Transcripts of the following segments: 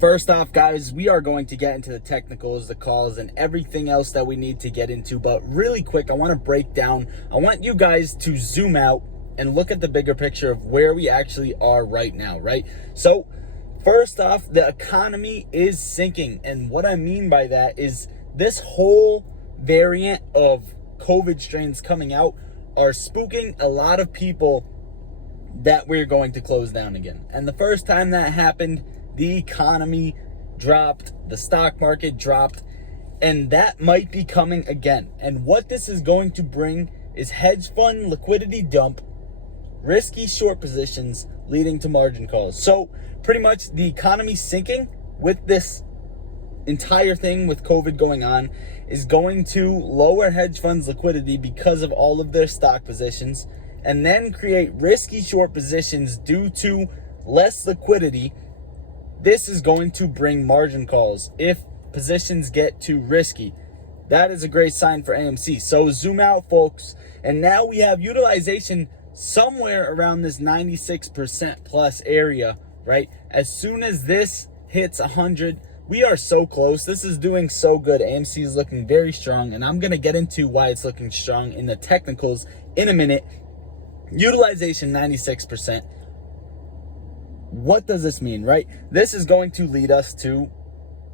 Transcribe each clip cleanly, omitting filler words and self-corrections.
First off, guys, we are going to get into the technicals, the calls, and everything else that we need to get into. But really quick, I want to break down. I want you guys to zoom out and look at the bigger picture of where we actually are right now, right? So first off, the economy is sinking. And what I mean by that is this whole variant of COVID strains coming out are spooking a lot of people that we're going to close down again. And the first time that happened, the economy dropped, the stock market dropped, and that might be coming again. And what this is going to bring is hedge fund liquidity dump, risky short positions leading to margin calls. So pretty much the economy sinking with this entire thing with COVID going on is going to lower hedge funds liquidity because of all of their stock positions, and then create risky short positions due to less liquidity. This is going to bring margin calls if positions get too risky. That is a great sign for AMC. So zoom out, folks. And now we have utilization somewhere around this 96% plus area, right? As soon as this hits 100, we are so close. This is doing so good. AMC is looking very strong, and I'm going to get into why it's looking strong in the technicals in a minute. Utilization 96%. What does this mean, right? This is going to lead us to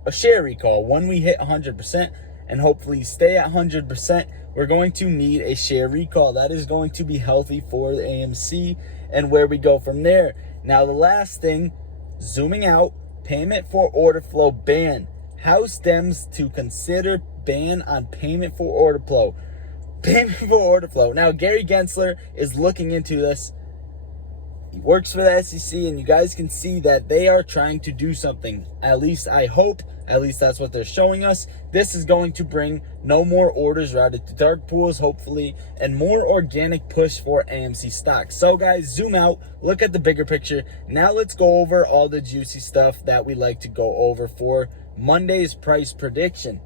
a share recall. When we hit 100% and hopefully stay at 100%, we're going to need a share recall. That is going to be healthy for the AMC and where we go from there. Now, the last thing, zooming out, payment for order flow ban. House Dems to consider ban on payment for order flow. Payment for order flow. Now, Gary Gensler is looking into this. He works for the SEC, and you guys can see that they are trying to do something. At least I hope, at least that's what they're showing us. This is going to bring no more orders routed to dark pools, hopefully, and more organic push for AMC stocks. So guys, zoom out, look at the bigger picture. Now let's go over all the juicy stuff that we like to go over for Monday's price prediction.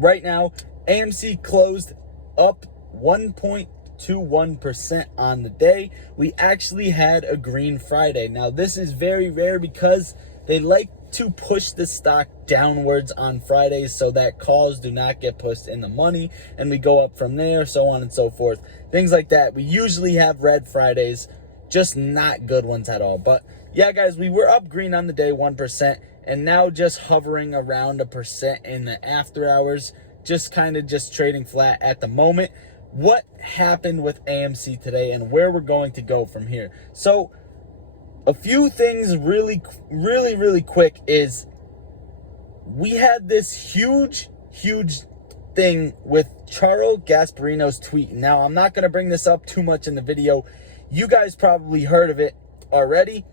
Right now, AMC closed up 1.21% on the day. We actually had a green Friday. Now, this is very rare because they like to push the stock downwards on Fridays so that calls do not get pushed in the money and we go up from there, so on and so forth. Things like that. We usually have red Fridays, just not good ones at all. But yeah, guys, we were up green on the day, 1%. And now just hovering around 1% in the after hours, just kind of just trading flat at the moment. What happened with AMC today and where we're going to go from here? So a few things really quick is we had this huge thing with Charles Gasparino's tweet. Now, I'm not going to bring this up too much in the video. You guys probably heard of it already.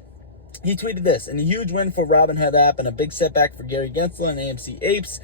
He tweeted this: in a huge win for Robinhood app and a big setback for Gary Gensler and AMC apes,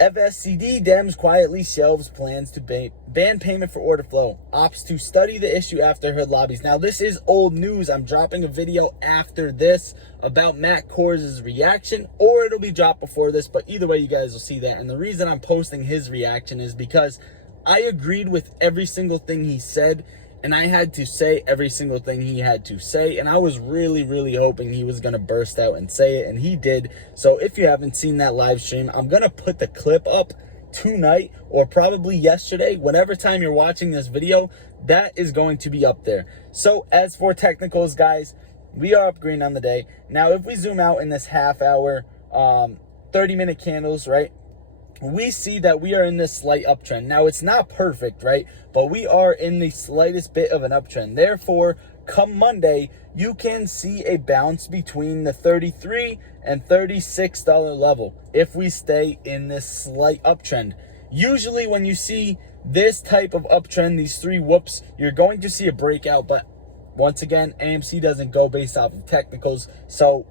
FSCD Dems quietly shelves plans to ban payment for order flow. Opts to study the issue after Hood lobbies. Now, this is old news. I'm dropping a video after this about Matt Kohrs' reaction, or it'll be dropped before this, but either way, you guys will see that. And the reason I'm posting his reaction is because I agreed with every single thing he said, and I had to say every single thing he had to say. And I was really hoping he was going to burst out and say it. And he did. So if you haven't seen that live stream, I'm going to put the clip up tonight or probably yesterday. Whenever time you're watching this video, that is going to be up there. So as for technicals, guys, we are up green on the day. Now, if we zoom out in this half hour, 30-minute candles, right? We see that we are in this slight uptrend. Now, it's not perfect, right? But we are in the slightest bit of an uptrend. Therefore, come Monday, you can see a bounce between the $33 and $36 level if we stay in this slight uptrend. Usually when you see this type of uptrend, these three whoops, you're going to see a breakout. But once again, AMC doesn't go based off of technicals. So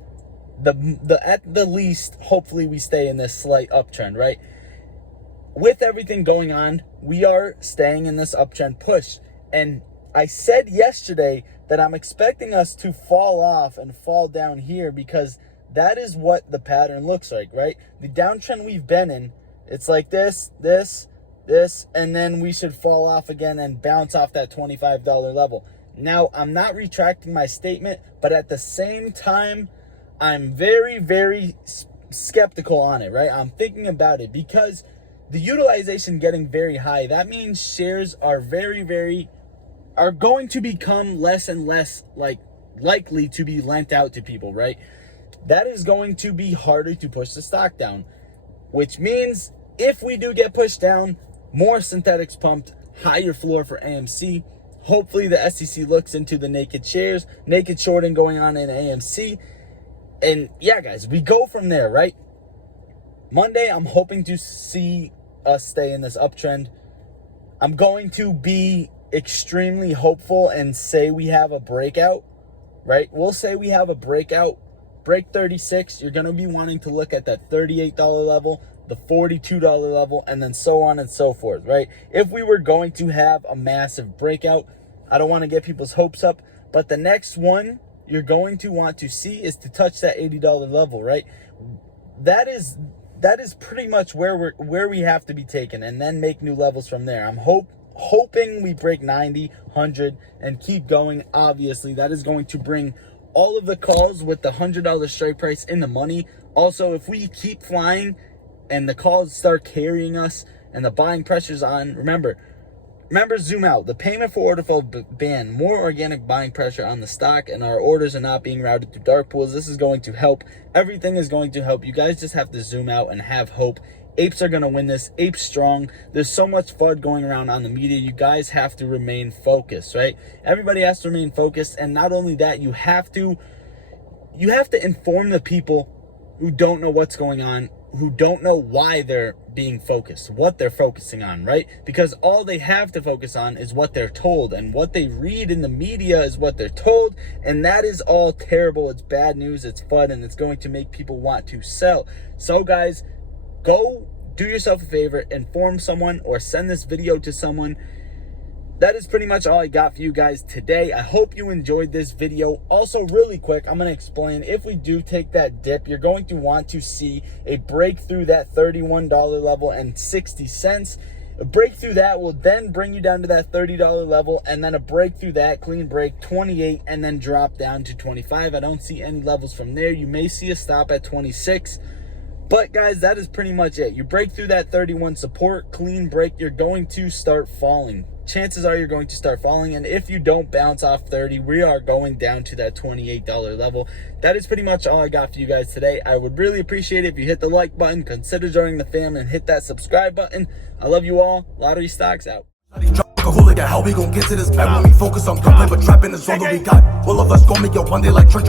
at the least, hopefully we stay in this slight uptrend, right? With everything going on, we are staying in this uptrend push. And I said yesterday that I'm expecting us to fall off and fall down here because that is what the pattern looks like, right? The downtrend we've been in, it's like this, this, and then we should fall off again and bounce off that $25 level. Now, I'm not retracting my statement, but at the same time, I'm very, very skeptical on it, right? I'm thinking about it because the utilization getting very high, that means shares are are going to become less and less likely to be lent out to people, right? That is going to be harder to push the stock down, which means if we do get pushed down, more synthetics pumped, higher floor for AMC. Hopefully the SEC looks into the naked shares, naked shorting going on in AMC. And yeah, guys, we go from there, right? Monday, I'm hoping to see us stay in this uptrend. I'm going to be extremely hopeful and say we have a breakout, right? We'll say we have a breakout, break 36. You're going to be wanting to look at that $38 level, the $42 level, and then so on and so forth, right? If we were going to have a massive breakout, I don't want to get people's hopes up, but the next one you're going to want to see is to touch that $80 level, right? That is pretty much where we have to be taken, and then make new levels from there. I'm hoping we break 90, 100, and keep going. Obviously, that is going to bring all of the calls with the $100 strike price in the money. Also, if we keep flying and the calls start carrying us and the buying pressure's on, remember, zoom out. The payment for order flow ban, more organic buying pressure on the stock, and our orders are not being routed through dark pools. This is going to help. Everything is going to help. You guys just have to zoom out and have hope. Apes are going to win this. Apes strong. There's so much FUD going around on the media. You guys have to remain focused, right? Everybody has to remain focused. And not only that, you have to inform the people who don't know what's going on, who don't know why they're being focused, what they're focusing on, right? Because all they have to focus on is what they're told, and what they read in the media is what they're told, and that is all terrible. It's bad news, it's FUD, and it's going to make people want to sell. So guys, go do yourself a favor, inform someone or send this video to someone. That is pretty much all I got for you guys today. I hope you enjoyed this video. Also, really quick, I'm going to explain, if we do take that dip, you're going to want to see a break through that $31 level and 60 cents. A break through that will then bring you down to that $30 level, and then a break through that, clean break, 28, and then drop down to 25. I don't see any levels from there. You may see a stop at 26. But guys, that is pretty much it. You break through that 31 support, clean break, you're going to start falling. Chances are you're going to start falling, and if you don't bounce off 30, we are going down to that $28 level. That is pretty much all I got for you guys today. I would really appreciate it if you hit the like button, consider joining the family, and hit that subscribe button. I love you all. Lottery Stocks out. How we gon' get to this bag when we focus on gunplay, but trapping is all that we got. All of us gon' make it one day like church.